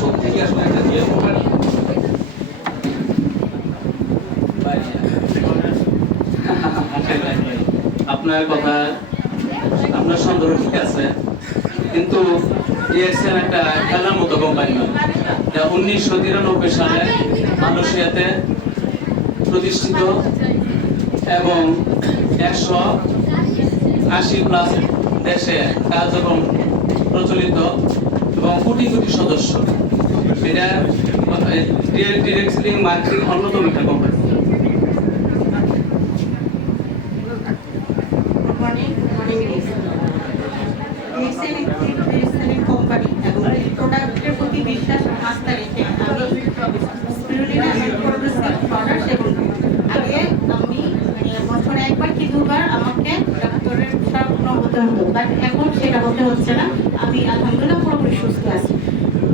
সত্যি আসলে একটা আপনার কথা, আপনার সন্দেহ ঠিক আছে, কিন্তু ডিএক্সএন একটা খেলার মতো কোম্পানি এটা উনিশশো তিরানব্বই সালে মালয়েশিয়াতে প্রতিষ্ঠিত এবং একশো আশি প্লাস দেশে কার্যক্রম প্রচলিত এবং কোটি কোটি সদস্য। এটা মার্কেটিং অন্যতম একটা কোম্পানি কোম্পানি এবং প্রোডাক্টের প্রতি বিশ্বাস আস্থা রেখে শরণাপন্ন হতে বাট এখন সেটা হতে হচ্ছে না। আমি আলহামদুলিল্লাহ পুরোপুরি সুস্থ আছি।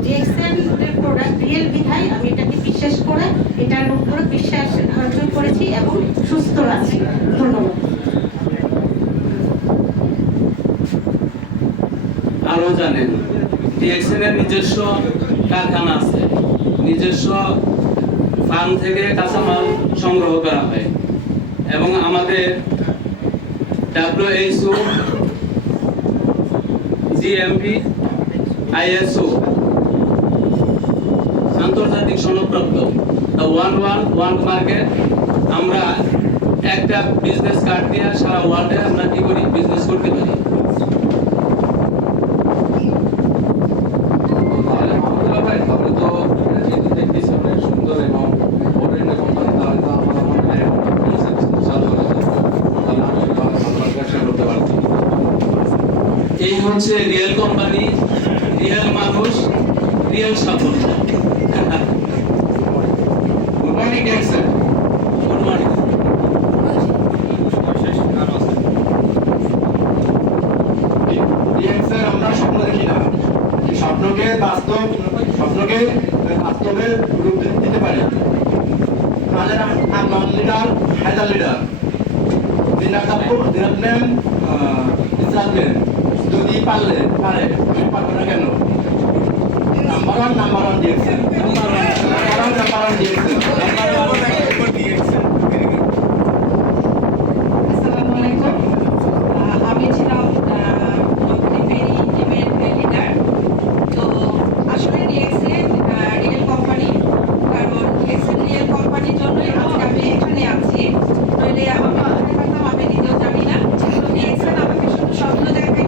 ডিএক্সএন প্রোডাক্ট রিয়েল বিধায় আমি এটাকে বিশ্বাস করে, এটার উপরে বিশ্বাস অর্জন করেছি এবং সুস্থ আছি। ধন্যবাদ। আরও জানেন ডিএক্সএন এর নিজস্ব কারখানা আছে। নিজস্ব ফার্ম থেকে কাঁচামাল সংগ্রহ করা হয়। এবং আমাদের ডাব্লিউএইচও জিএমপি আইএসও আন্তর্জাতিক সনদপ্রাপ্ত। ওয়ান ওয়ান ওয়ান মার্কেট আমরা একটা বিজনেস কার্ড দিয়ে সারা ওয়ার্ল্ডে আমরা কি করি? বিজনেস করতে পারি। এই হচ্ছে রিয়েল কোম্পানি রিয়েল মানুষ রিয়েল সাফল্য good morning sir good morning আমরা স্বপ্ন দেখি না। স্বপ্নকে বাস্তব স্বপ্নকে বাস্তবে রূপ দিতে পারি। আমাদের নাম্বার লিডার হায়দার লিডার দিনার নেম ইসলামের যদি পারলে, পারে আমি পারব না কেন? নাম্বার ওয়ান নাম্বার ওয়ান ডিএক্সেল নাম্বার ওয়ান নাম্বার ওয়ান ডিএক্সেল নাম্বার